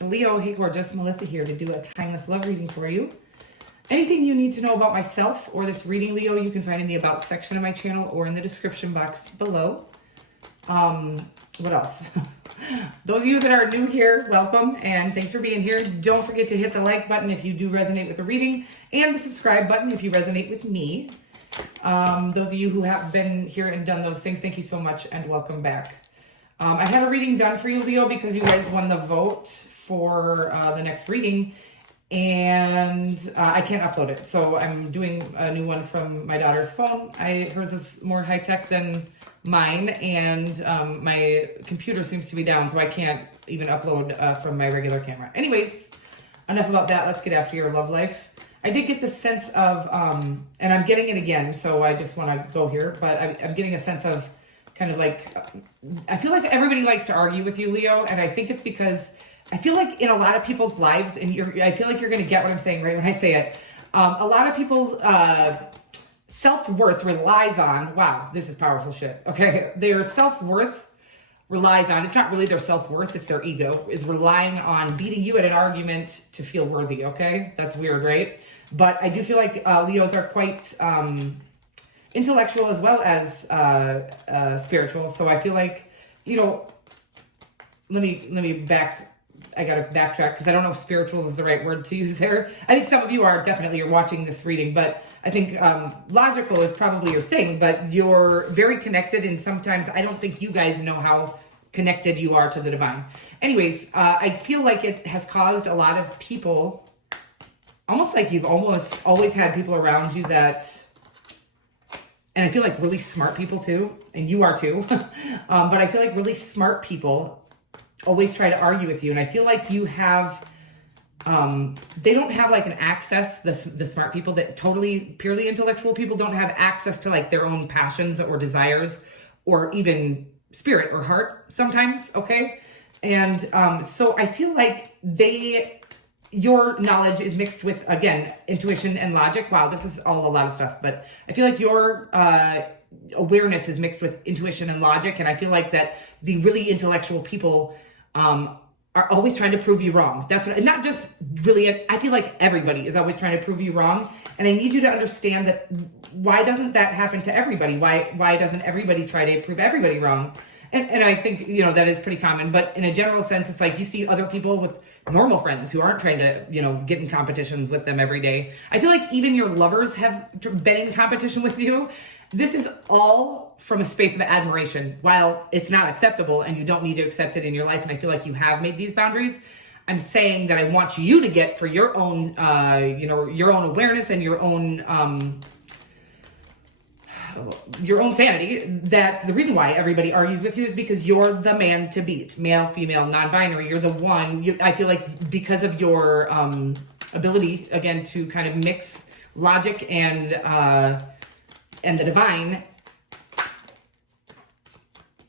Leo, hey gorgeous, Melissa here to do a timeless love reading for you. Anything you need to know about myself or this reading, Leo, you can find in the About section of my channel or in the description box below. What else? Those of you that are new here, welcome, and thanks for being here. Don't forget to hit the like button if you do resonate with the reading, and the subscribe button if you resonate with me. Those of you who have been here and done those things, thank you so much and welcome back. I had a reading done for you, Leo, because you guys won the vote for the next reading, and I can't upload it. So I'm doing a new one from my daughter's phone. Hers is more high-tech than mine, and my computer seems to be down, so I can't even upload from my regular camera. Anyways, enough about that. Let's get after your love life. I did get the sense of, and I'm getting it again, so I just want to go here, but I'm getting a sense of kind of like, I feel like everybody likes to argue with you, Leo, and I think it's because I feel like in a lot of people's lives, and I feel like you're going to get what I'm saying right when I say it, a lot of people's self-worth relies on, wow, this is powerful shit, okay? Their self-worth relies on, it's not really their self-worth, it's their ego, is relying on beating you at an argument to feel worthy, okay? That's weird, right? But I do feel like Leos are quite intellectual as well as spiritual. So I feel like, you know, let me I gotta backtrack because I don't know if spiritual is the right word to use there. I think some of you are definitely, you're watching this reading, but I think logical is probably your thing, but you're very connected, and sometimes I don't think you guys know how connected you are to the divine. Anyways, I feel like it has caused a lot of people, almost like you've almost always had people around you that, and I feel like really smart people too, and you are too, but I feel like really smart people always try to argue with you, and I feel like you have, they don't have like an access, the smart people, that totally purely intellectual people don't have access to like their own passions or desires or even spirit or heart sometimes, okay? And so I feel like your knowledge is mixed with, again, intuition and logic. Wow, this is all a lot of stuff, but I feel like your awareness is mixed with intuition and logic, and I feel like that the really intellectual people are always trying to prove you wrong. That's what, and not just really, I feel like everybody is always trying to prove you wrong, and I need you to understand that why doesn't that happen to everybody? Why doesn't everybody try to prove everybody wrong? And I think, you know, that is pretty common, but in a general sense, it's like you see other people with normal friends who aren't trying to, you know, get in competitions with them every day. I feel like even your lovers have been in competition with you. This is all from a space of admiration. While it's not acceptable and you don't need to accept it in your life, and I feel like you have made these boundaries, I'm saying that I want you to get for your own, you know, your own awareness and your own sanity, that the reason why everybody argues with you is because you're the man to beat. Male, female, non-binary, you're the one. I feel like because of your ability, again, to kind of mix logic and the divine,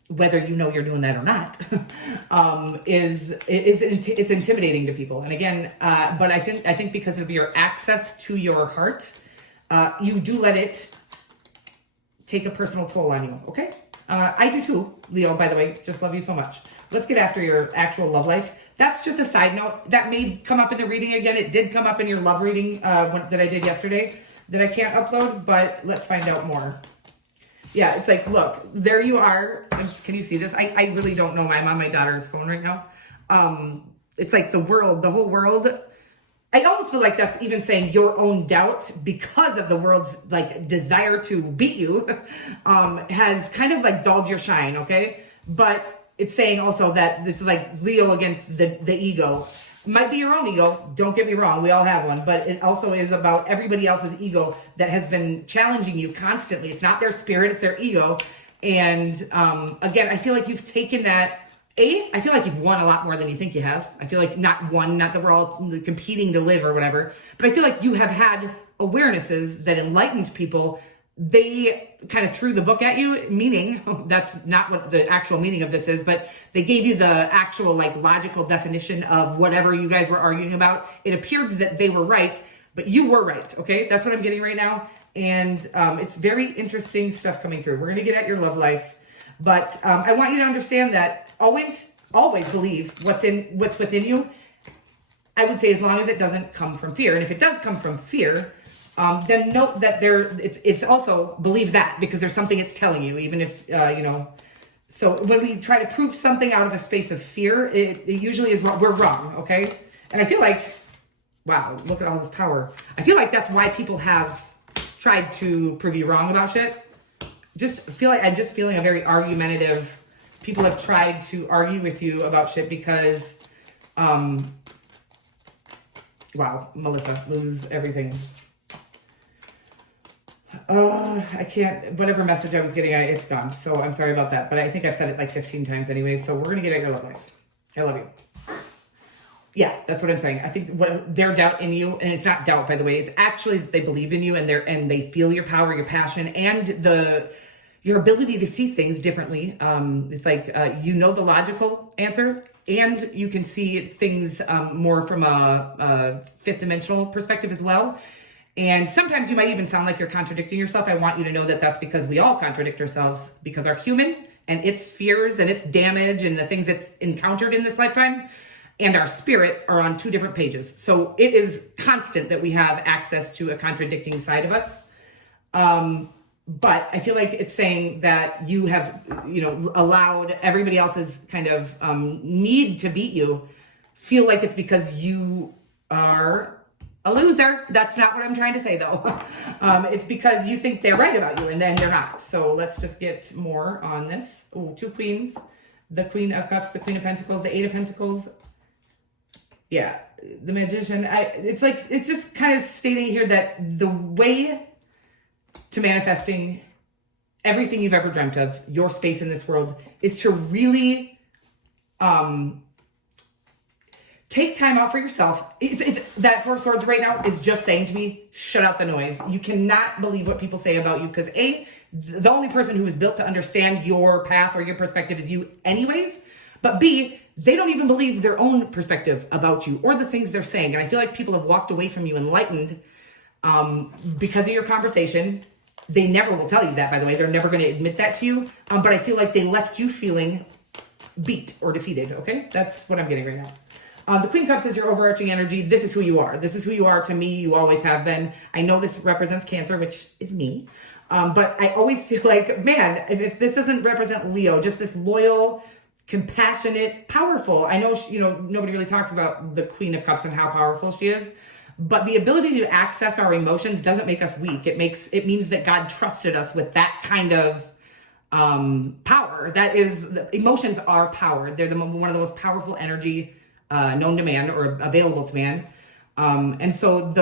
whether you know you're doing that or not, it's intimidating to people. And again, but I think because of your access to your heart, you do let it take a personal toll on you, okay? I do too, Leo, by the way. Just love you so much. Let's get after your actual love life. That's just a side note. That may come up in the reading again. It did come up in your love reading that I did yesterday that I can't upload, but let's find out more. Yeah, it's like, look, there you are. Can you see this? I really don't know. I'm on my daughter's phone right now. It's like the whole world. I almost feel like that's even saying your own doubt, because of the world's like desire to beat you, has kind of like dulled your shine, okay? But it's saying also that this is like Leo against the ego. Might be your own ego, don't get me wrong, we all have one, but it also is about everybody else's ego that has been challenging you constantly. It's not their spirit, it's their ego. And again, I feel like you've taken that, I feel like you've won a lot more than you think you have. I feel like not that we're all competing to live or whatever, but I feel like you have had awarenesses that enlightened people. They kind of threw the book at you, meaning, that's not what the actual meaning of this is, but they gave you the actual like logical definition of whatever you guys were arguing about. It appeared that they were right, but you were right, okay? That's what I'm getting right now. And it's very interesting stuff coming through. We're gonna get at your love life, but I want you to understand that always believe what's within you, I would say as long as it doesn't come from fear. And if it does come from fear, then note that it's also believe that, because there's something it's telling you, even if, so when we try to prove something out of a space of fear, it usually is wrong. We're wrong. Okay. And I feel like, wow, look at all this power. I feel like that's why people have tried to prove you wrong about shit. I'm just feeling a very argumentative. People have tried to argue with you about shit because, wow, Melissa, lose everything. I can't, whatever message I was getting, it's gone. So I'm sorry about that. But I think I've said it like 15 times anyway. So we're going to get at your love life. I love you. Yeah, that's what I'm saying. I think what their doubt in you, and it's not doubt, by the way, it's actually that they believe in you and they feel your power, your passion, and your ability to see things differently. It's like, the logical answer, and you can see things more from a fifth dimensional perspective as well. And sometimes you might even sound like you're contradicting yourself. I want you to know that that's because we all contradict ourselves, because our human and its fears and its damage and the things it's encountered in this lifetime and our spirit are on two different pages. So it is constant that we have access to a contradicting side of us. But I feel like it's saying that you have, allowed everybody else's kind of need to beat you feel like it's because you are a loser. That's not what I'm trying to say, though. It's because you think they're right about you, and then they're not. So let's just get more on this. Ooh, two queens. The Queen of Cups, the Queen of Pentacles, the Eight of Pentacles. Yeah, the Magician. It's just kind of stating here that the way to manifesting everything you've ever dreamt of, your space in this world, is to really take time out for yourself. That Four of Swords right now is just saying to me, shut out the noise. You cannot believe what people say about you, because A, the only person who is built to understand your path or your perspective is you anyways. But B, they don't even believe their own perspective about you or the things they're saying. And I feel like people have walked away from you enlightened because of your conversation. They never will tell you that, by the way. They're never going to admit that to you. But I feel like they left you feeling beat or defeated, okay? That's what I'm getting right now. The Queen of Cups is your overarching energy. This is who you are. This is who you are to me. You always have been. I know this represents Cancer, which is me. But I always feel like, man, if this doesn't represent Leo, just this loyal, compassionate, powerful. I know, nobody really talks about the Queen of Cups and how powerful she is. But the ability to access our emotions doesn't make us weak. It means that God trusted us with that kind of power. Emotions are power. They're one of the most powerful energy known to man or available to man. And so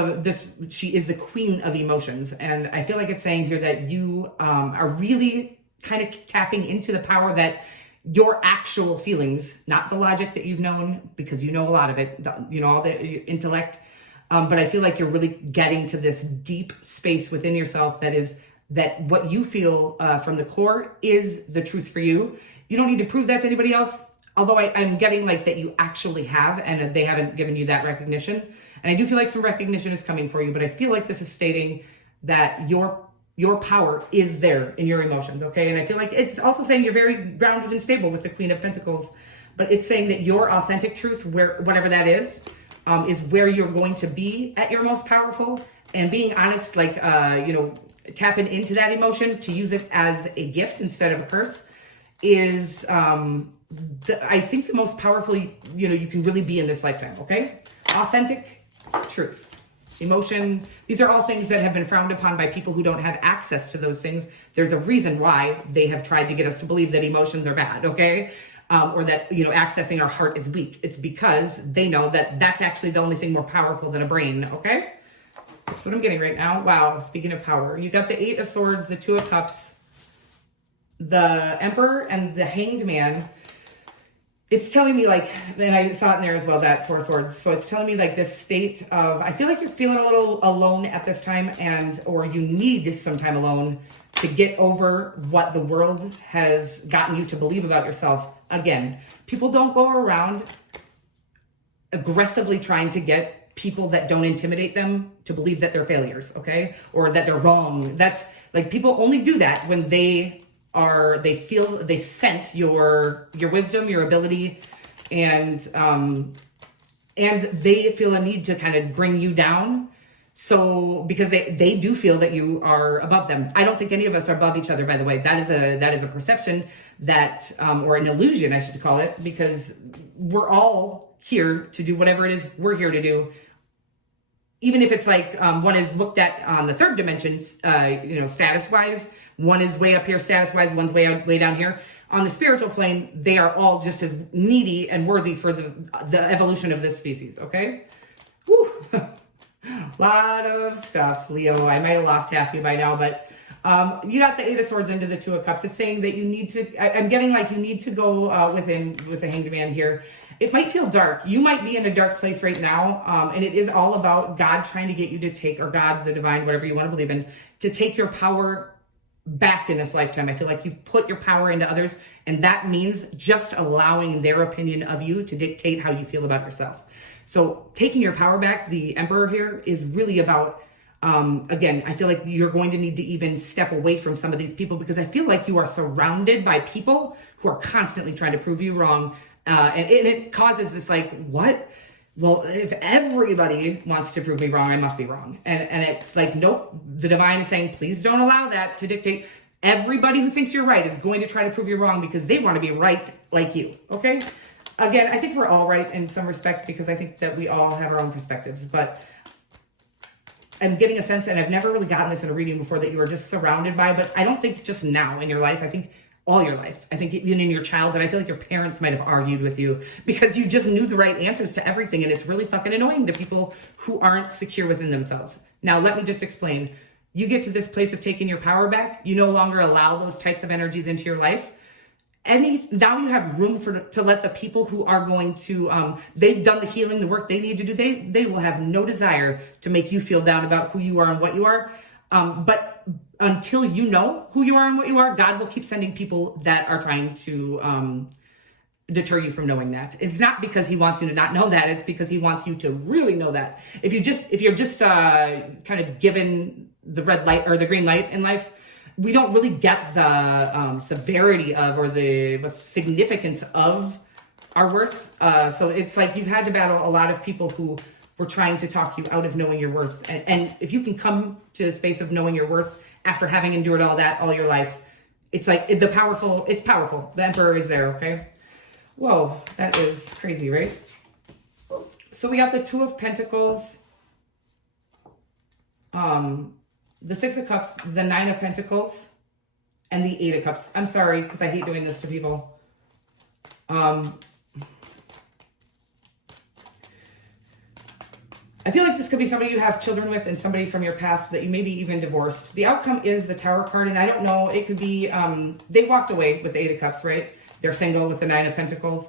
she is the queen of emotions. And I feel like it's saying here that you are really kind of tapping into the power that your actual feelings, not the logic that you've known, because you know a lot of it, all the intellect. But I feel like you're really getting to this deep space within yourself that what you feel from the core is the truth for you. You don't need to prove that to anybody else. Although I'm getting like that you actually have, and they haven't given you that recognition. And I do feel like some recognition is coming for you, but I feel like this is stating that your power is there in your emotions, okay? And I feel like it's also saying you're very grounded and stable with the Queen of Pentacles, but it's saying that your authentic truth, whatever that is where you're going to be at your most powerful. And being honest, tapping into that emotion to use it as a gift instead of a curse is... I think the most powerful, you can really be in this lifetime, okay? Authentic truth, emotion. These are all things that have been frowned upon by people who don't have access to those things. There's a reason why they have tried to get us to believe that emotions are bad, okay? Or that, accessing our heart is weak. It's because they know that that's actually the only thing more powerful than a brain, okay? That's what I'm getting right now. Wow, speaking of power, you got the Eight of Swords, the Two of Cups, the Emperor, and the Hanged Man. It's telling me and I saw it in there as well, that Four of Swords. So it's telling me this state of, I feel like you're feeling a little alone at this time or you need some time alone to get over what the world has gotten you to believe about yourself. Again, people don't go around aggressively trying to get people that don't intimidate them to believe that they're failures, okay? Or that they're wrong. That's people only do that when they sense your wisdom, your ability, and and they feel a need to kind of bring you down. So because they do feel that you are above them. I don't think any of us are above each other, by the way. That is a perception that, or an illusion, I should call it, because we're all here to do whatever it is we're here to do. Even if it's like one is looked at on the third dimension, status wise, one is way up here status wise, one's way down here. On the spiritual plane, they are all just as needy and worthy for the evolution of this species. Okay. Whew. Lot of stuff, Leo. I might have lost half you by now, but you got the Eight of Swords into the Two of Cups. It's saying that you need to, I'm getting like you need to go within with the Hanged Man here. It might feel dark. You might be in a dark place right now, and it is all about God trying to get you to take, or God, the divine, whatever you want to believe in, to take your power back in this lifetime. I feel like you've put your power into others, and that means just allowing their opinion of you to dictate how you feel about yourself. So taking your power back, the Emperor here, is really about, again, I feel like you're going to need to even step away from some of these people, because I feel like you are surrounded by people who are constantly trying to prove you wrong. And it causes this like, what? Well, if everybody wants to prove me wrong, I must be wrong. And it's like, nope, the divine is saying, please don't allow that to dictate. Everybody who thinks you're right is going to try to prove you wrong because they want to be right like you, okay? Again, I think we're all right in some respect, because I think that we all have our own perspectives, but I'm getting a sense, and I've never really gotten this in a reading before, that you are just surrounded by, but I don't think just now in your life, I think all your life. I think even in your childhood, I feel like your parents might have argued with you because you just knew the right answers to everything, and it's really fucking annoying to people who aren't secure within themselves. Now, let me just explain. You get to this place of taking your power back, you no longer allow those types of energies into your life. Now you have room to let the people who are going to, they've done the healing, the work they need to do. They will have no desire to make you feel down about who you are and what you are. But until you know who you are and what you are, God will keep sending people that are trying to deter you from knowing that. It's not because he wants you to not know that. It's because he wants you to really know that. If you're just kind of given the red light or the green light in life, we don't really get the severity of, or the significance of our worth. So it's like you've had to battle a lot of people who were trying to talk you out of knowing your worth. And if you can come to a space of knowing your worth after having endured all that all your life, it's like it's powerful. The Emperor is there, okay? Whoa, that is crazy, right? So we got the Two of Pentacles, the Six of Cups, the Nine of Pentacles, and the Eight of Cups. I'm sorry, because I hate doing this to people. I feel like this could be somebody you have children with, and somebody from your past that you may be even divorced. The outcome is the Tower card, and I don't know, it could be, they walked away with the Eight of Cups, right? They're single with the Nine of Pentacles.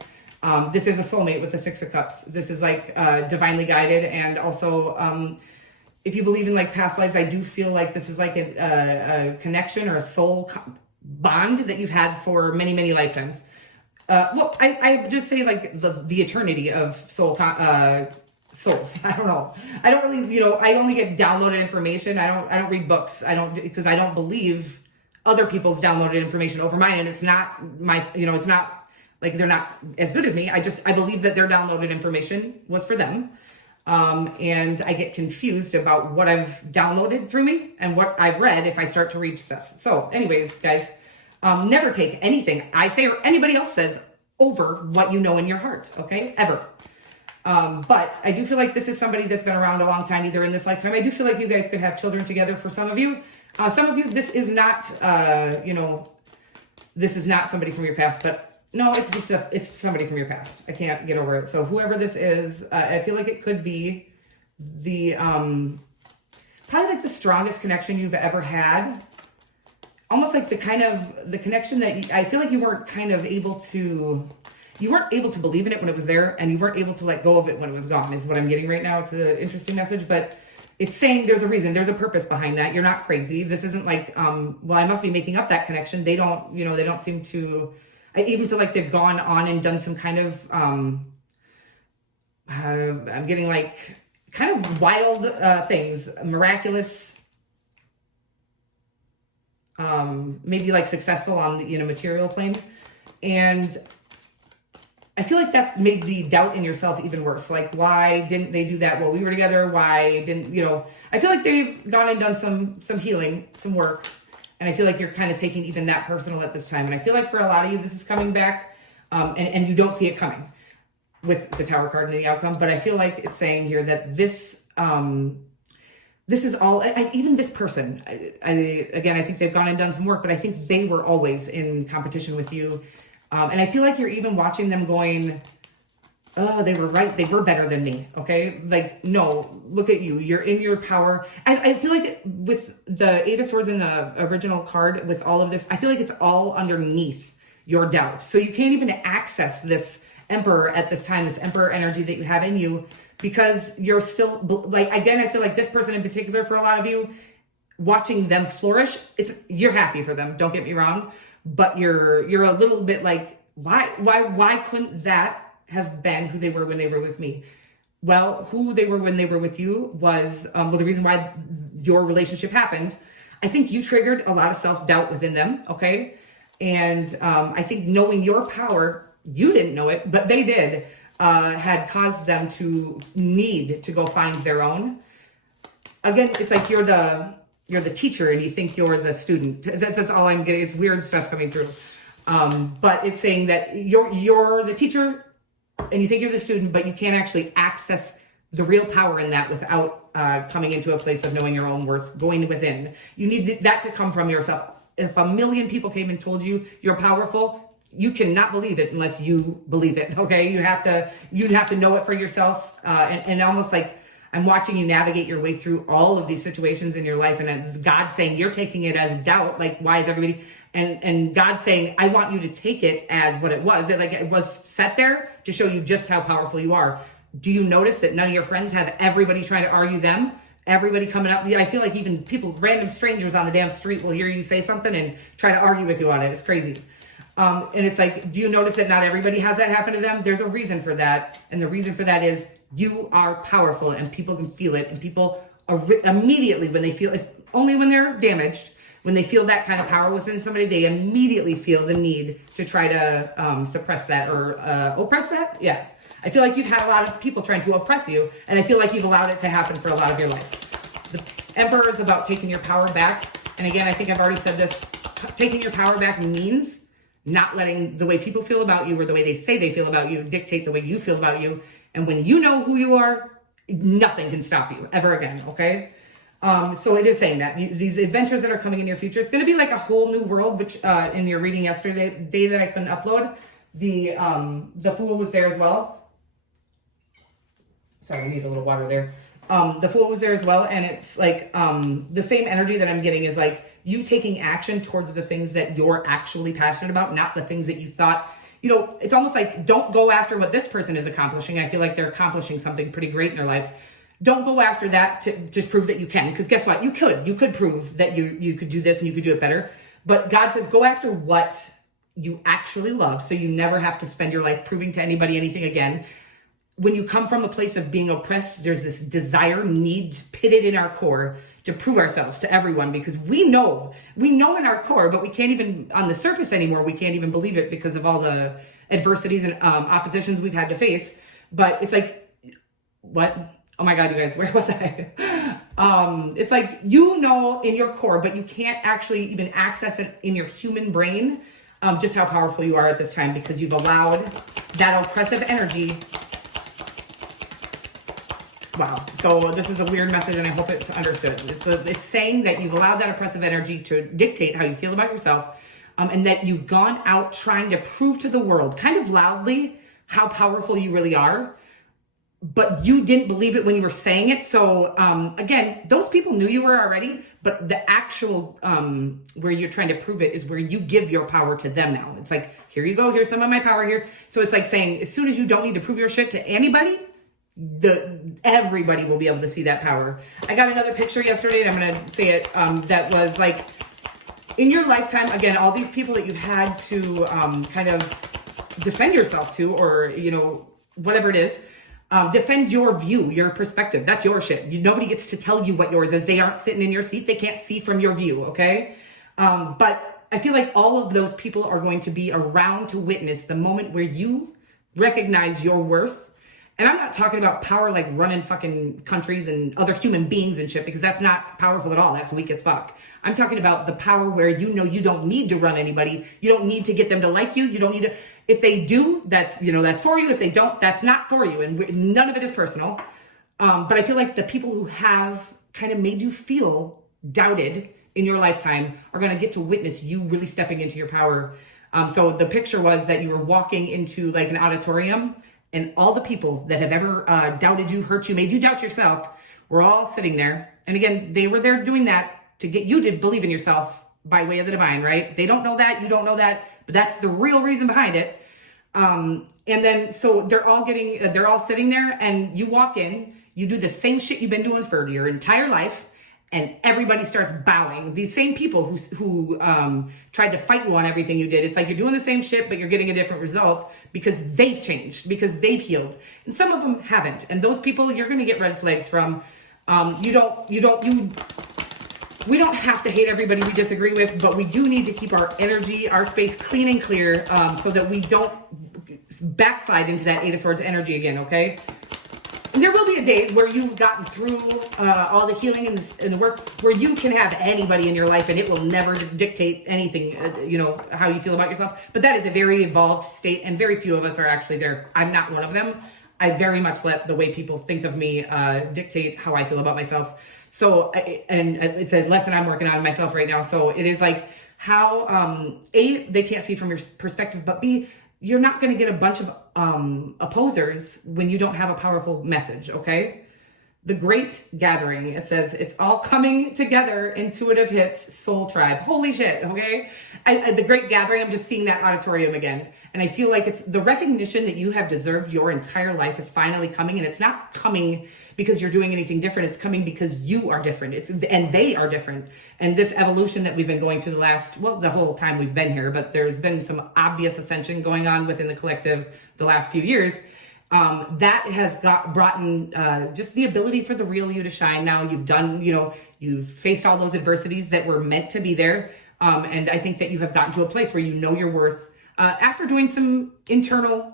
This is a soulmate with the Six of Cups. This is like divinely guided, and also, if you believe in like past lives, I do feel like this is like a connection or a soul bond that you've had for many, many lifetimes. Well, I just say like the eternity of souls. I don't know. I don't really, I only get downloaded information. I don't read books. Because I don't believe other people's downloaded information over mine. And it's not it's not like they're not as good as me. I believe that their downloaded information was for them. And I get confused about what I've downloaded through me and what I've read if I start to read stuff. So anyways, guys, never take anything I say or anybody else says over what you know in your heart, okay? Ever. But I do feel like this is somebody that's been around a long time, either in this lifetime. I do feel like you guys could have children together for some of you. Some of you, this is not, this is not somebody from your past, but no, it's somebody from your past. I can't get over it. So whoever this is, I feel like it could be the, probably like the strongest connection you've ever had. Almost like the connection that I feel like you weren't able to believe in it when it was there, and you weren't able to let go of it when it was gone, is what I'm getting right now. It's an interesting message, but it's saying there's a reason, there's a purpose behind that. You're not crazy. This isn't like, well, I must be making up that connection. They don't, they don't seem to, I even feel like they've gone on and done some kind of, I'm getting like kind of wild things, miraculous, maybe like successful on the material plane. And I feel like that's made the doubt in yourself even worse. Like, why didn't they do that while we were together? Why didn't, I feel like they've gone and done some healing, some work. And I feel like you're kind of taking even that personal at this time. And I feel like for a lot of you, this is coming back, and you don't see it coming with the Tower card and the outcome. But I feel like it's saying here that this is all, even this person, again, I think they've gone and done some work, but I think they were always in competition with you. And I feel like you're even watching them going, oh, they were right. They were better than me. Okay. Like, no, look at you. You're in your power. I feel like with the Eight of Swords in the original card, with all of this, I feel like it's all underneath your doubt. So you can't even access this Emperor at this time, this Emperor energy that you have in you, because you're still, like, again, I feel like this person in particular, for a lot of you, watching them flourish, you're happy for them. Don't get me wrong, but you're a little bit like, why couldn't that have been who they were when they were with me? Well, who they were when they were with you was, the reason why your relationship happened. I think you triggered a lot of self-doubt within them, okay? And I think knowing your power, you didn't know it, but they did, had caused them to need to go find their own. Again, it's like you're the teacher and you think you're the student. That's all I'm getting. It's weird stuff coming through. But it's saying that you're the teacher, and you think you're the student, but you can't actually access the real power in that without coming into a place of knowing your own worth, going within. You need that to come from yourself. If a million people came and told you you're powerful, you cannot believe it unless you believe it, okay? You have to know it for yourself. And almost like I'm watching you navigate your way through all of these situations in your life, and it's God saying you're taking it as doubt, like, why is everybody... And God saying, I want you to take it as what it was. That, like, it was set there to show you just how powerful you are. Do you notice that none of your friends have everybody trying to argue them? Everybody coming up. I feel like even people, random strangers on the damn street, will hear you say something and try to argue with you on it. It's crazy. And it's like, do you notice that not everybody has that happen to them? There's a reason for that. And the reason for that is you are powerful, and people can feel it. And people are immediately, when they feel, it's only when they're damaged, when they feel that kind of power within somebody, they immediately feel the need to try to suppress that or oppress that. Yeah. I feel like you've had a lot of people trying to oppress you, and I feel like you've allowed it to happen for a lot of your life. The Emperor is about taking your power back. And again, I think I've already said this, taking your power back means not letting the way people feel about you or the way they say they feel about you dictate the way you feel about you. And when you know who you are, nothing can stop you ever again, okay? So it is saying that these adventures that are coming in your future, it's going to be like a whole new world, which in your reading yesterday, day that I couldn't upload, the Fool was there as well. Sorry, I need a little water there. The Fool was there as well, and it's like the same energy that I'm getting is like you taking action towards the things that you're actually passionate about, not the things that you thought. It's almost like, don't go after what this person is accomplishing. I feel like they're accomplishing something pretty great in their life. Don't go after that to prove that you can, because guess what? You could prove that you could do this and you could do it better. But God says, go after what you actually love, so you never have to spend your life proving to anybody anything again. When you come from a place of being oppressed, there's this desire, need pitted in our core to prove ourselves to everyone, because we know in our core, but we can't even, on the surface anymore, we can't even believe it because of all the adversities and oppositions we've had to face. But it's like, what? Oh my God, you guys, where was I? It's like, in your core, but you can't actually even access it in your human brain, just how powerful you are at this time, because you've allowed that oppressive energy. Wow. So this is a weird message, and I hope it's understood. It's saying that you've allowed that oppressive energy to dictate how you feel about yourself, and that you've gone out trying to prove to the world, kind of loudly, how powerful you really are. But you didn't believe it when you were saying it. So again, those people knew you were already, but the actual where you're trying to prove it is where you give your power to them now. It's like, here you go, here's some of my power here. So it's like saying, as soon as you don't need to prove your shit to anybody, everybody will be able to see that power. I got another picture yesterday, and I'm gonna say it, that was like, in your lifetime, again, all these people that you've had to kind of defend yourself to, or whatever it is. Defend your view, your perspective. That's your shit. Nobody gets to tell you what yours is. They aren't sitting in your seat. They can't see from your view, okay? But I feel like all of those people are going to be around to witness the moment where you recognize your worth. And I'm not talking about power like running fucking countries and other human beings and shit, because that's not powerful at all. That's weak as fuck. I'm talking about the power where you know you don't need to run anybody. You don't need to get them to like you. You don't need to. If they do, that's, you know, that's for you. If they don't, that's not for you. And none of it is personal. But I feel like the people who have kind of made you feel doubted in your lifetime are going to get to witness you really stepping into your power. So the picture was that you were walking into like an auditorium, and all the people that have ever doubted you, hurt you, made you doubt yourself, were all sitting there. And again, they were there doing that to get you to believe in yourself by way of the divine, right? They don't know that, you don't know that, but that's the real reason behind it. And then, so they're all sitting there, and you walk in, you do the same shit you've been doing for your entire life, and everybody starts bowing. These same people who tried to fight you on everything you did. It's like you're doing the same shit, but you're getting a different result because they've changed, because they've healed. And some of them haven't. And those people, you're going to get red flags from. We don't have to hate everybody we disagree with, but we do need to keep our energy, our space clean and clear, so that we don't backslide into that Eight of Swords energy again, okay? And there will be a day where you've gotten through all the healing and the work, where you can have anybody in your life and it will never dictate anything, how you feel about yourself. But that is a very evolved state, and very few of us are actually there. I'm not one of them. I very much let the way people think of me dictate how I feel about myself. So, and it's a lesson I'm working on myself right now. So it is like how, A, they can't see from your perspective, but B, you're not going to get a bunch of opposers when you don't have a powerful message, okay? The Great Gathering, it says, it's all coming together, intuitive hits, soul tribe. Holy shit, okay? The Great Gathering, I'm just seeing that auditorium again. And I feel like it's the recognition that you have deserved your entire life is finally coming. And it's not coming because you're doing anything different. It's coming because you are different. And they are different. And this evolution that we've been going through the whole time we've been here, but there's been some obvious ascension going on within the collective the last few years. That has brought in just the ability for the real you to shine. Now you've faced all those adversities that were meant to be there. And I think that you have gotten to a place where you know your worth after doing some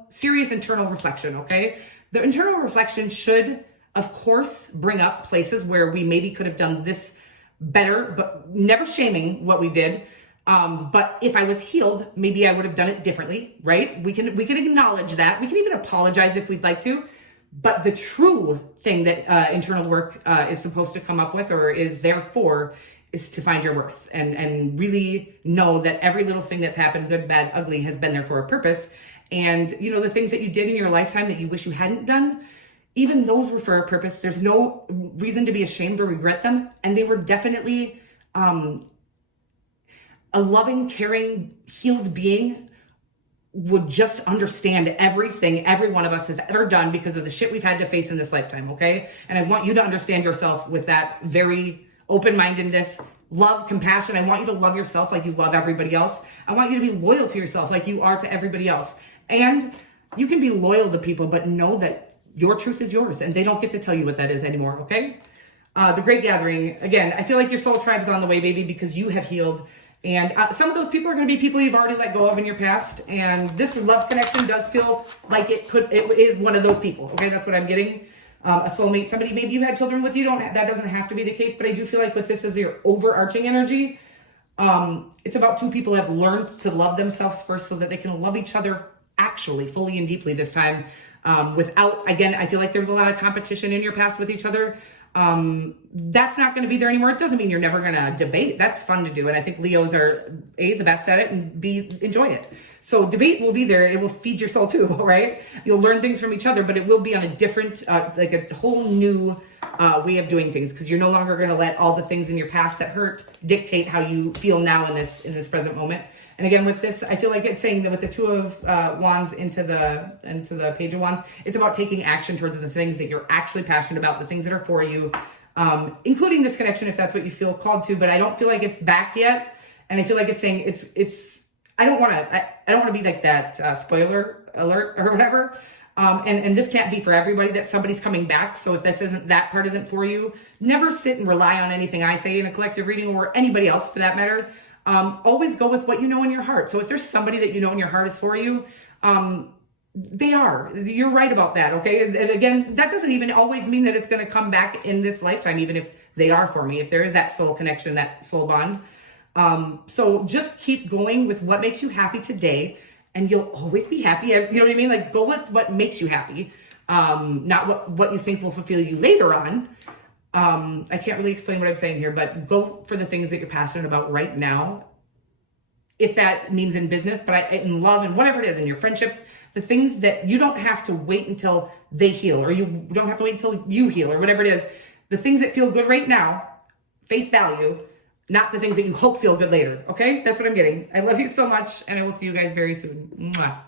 serious internal reflection, okay? The internal reflection should, of course, bring up places where we maybe could have done this better, but never shaming what we did. But if I was healed, maybe I would have done it differently, right? We can acknowledge that. We can even apologize if we'd like to. But the true thing that internal work is supposed to come up with, or is there for, is to find your worth and really know that every little thing that's happened, good, bad, ugly, has been there for a purpose. And, the things that you did in your lifetime that you wish you hadn't done, even those were for a purpose. There's no reason to be ashamed or regret them. And they were definitely a loving, caring, healed being would just understand everything every one of us has ever done because of the shit we've had to face in this lifetime, okay? And I want you to understand yourself with that very open-mindedness, love, compassion. I want you to love yourself like you love everybody else. I want you to be loyal to yourself like you are to everybody else. And you can be loyal to people, but know that your truth is yours and they don't get to tell you what that is anymore, okay? The Great Gathering, again, I feel like your soul tribe is on the way, baby, because you have healed. And some of those people are going to be people you've already let go of in your past. And this love connection does feel like it is one of those people, okay? That's what I'm getting. A soulmate, somebody maybe you had children with. That doesn't have to be the case, but I do feel like with this as your overarching energy, it's about two people have learned to love themselves first so that they can love each other actually fully and deeply this time, without, again, I feel like there's a lot of competition in your past with each other. That's not going to be there anymore. It doesn't mean you're never going to debate. That's fun to do. And I think Leos are A, the best at it, and B, enjoy it. So debate will be there. It will feed your soul too, right? You'll learn things from each other, but it will be on a different, like a whole new way of doing things, because you're no longer going to let all the things in your past that hurt dictate how you feel now in this present moment. And again, with this, I feel like it's saying that with the Two of Wands into the Page of Wands, it's about taking action towards the things that you're actually passionate about, the things that are for you, including this connection if that's what you feel called to. But I don't feel like it's back yet, and I feel like it's saying it's. I don't want to be like that spoiler alert or whatever. And this can't be for everybody that somebody's coming back. So if that part isn't for you, never sit and rely on anything I say in a collective reading or anybody else for that matter. Always go with what you know in your heart. So if there's somebody that you know in your heart is for you, They are. You're right about that, okay? And again, that doesn't even always mean that it's going to come back in this lifetime, even if they are for me, if there is that soul connection, that soul bond. So just keep going with what makes you happy today, and you'll always be happy. You know what I mean? Like, go with what makes you happy, not what you think will fulfill you later on. I can't really explain what I'm saying here, but go for the things that you're passionate about right now. If that means in business, but in love and whatever it is, in your friendships, the things that you don't have to wait until they heal, or you don't have to wait until you heal, or whatever it is, the things that feel good right now, face value, not the things that you hope feel good later. Okay? That's what I'm getting. I love you so much, and I will see you guys very soon. Mwah.